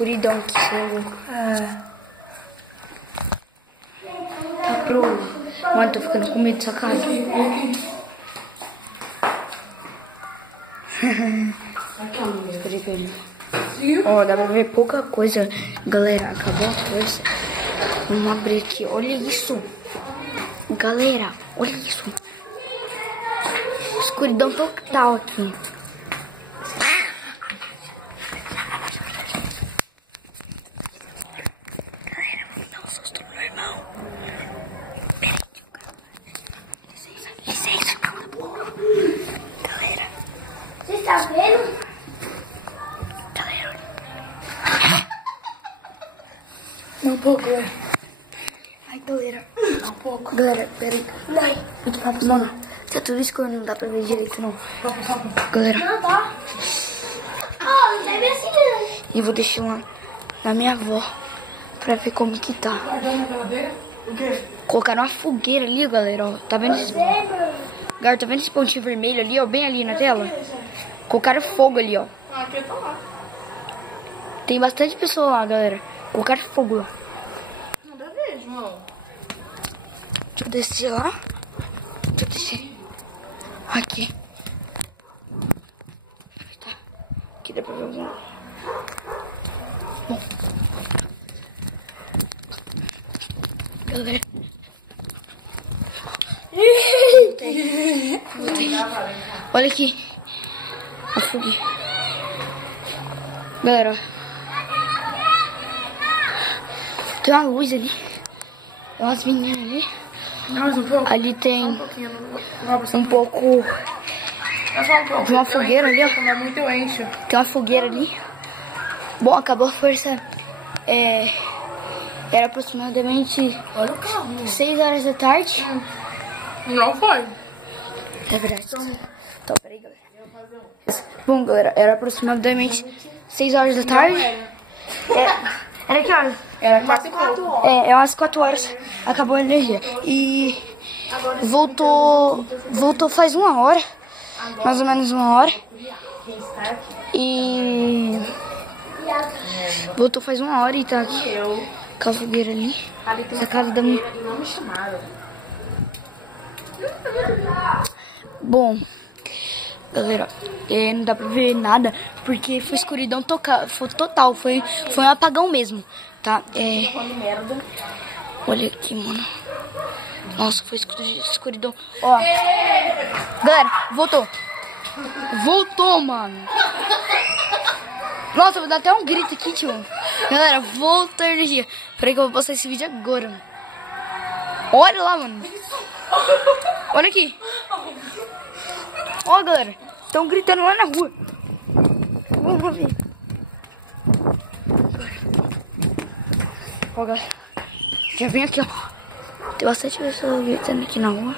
escuridão que você é louco. Tá pro... Mano, tô ficando com medo dessa casa. Ó, dá pra ver pouca coisa. Galera, acabou a força. Vamos abrir aqui. Olha isso. Galera, olha isso. Escuridão total aqui. Galera, vamos dar um susto no meu irmão. Peraí, licença, calma, porra. Galera. Você tá vendo? Galera, olha. Um pouco, galera. Ai, galera. Um pouco. Galera, peraí. Mano, tá tudo escuro, não dá pra ver direito, não. Galera. Não, tá. Ó, não deve assim, não. E vou deixar uma na minha avó pra ver como que tá. Guardando na geladeira? O quê? Colocaram uma fogueira ali, galera, ó. Tá vendo esse... Galera, tá vendo esse pontinho vermelho ali, ó? Bem ali na tela? Colocaram fogo ali, ó. Ah, aqui tá lá. Tem bastante pessoa lá, galera. Colocaram fogo lá. Não dá vejo, não. Deixa eu descer lá. Deixa eu descer. Aqui. Tá. Aqui dá pra ver algum... Bom. Galera. Voltei. Olha aqui. A fogueira. Galera, ó. Tem uma luz ali. Tem umas meninas ali. Mais um pouco? Ali tem Um pouquinho. Não um pouco é só um pouco. de uma fogueira ali, ó. Quando é muito, eu encho. Tem uma fogueira ali. Bom, acabou a força. Era aproximadamente Olha o carro. 6 horas da tarde. Não foi. É verdade. Então, peraí, galera. Bom, galera, era aproximadamente 6 horas da tarde. Era que horas? Era quase 4 horas. É umas 4 horas. Acabou a energia. E voltou faz 1 hora. Mais ou menos 1 hora. E voltou faz 1 hora e tá aqui. Com a fogueira ali. Essa casa da minha... Não me chamaram. Bom, galera, não dá pra ver nada porque foi escuridão total, foi um apagão mesmo, tá? Olha aqui, mano. Nossa, foi escuridão. Ó, galera, voltou, mano. Nossa, vou dar até um grito aqui, tio. Galera, voltou a energia. Peraí que eu vou postar esse vídeo agora, mano. Olha lá, mano. Olha aqui. Ó, galera. Estão gritando lá na rua. Vamos ver. Ó, galera. Já vem aqui, ó. Tem bastante pessoas gritando aqui na rua.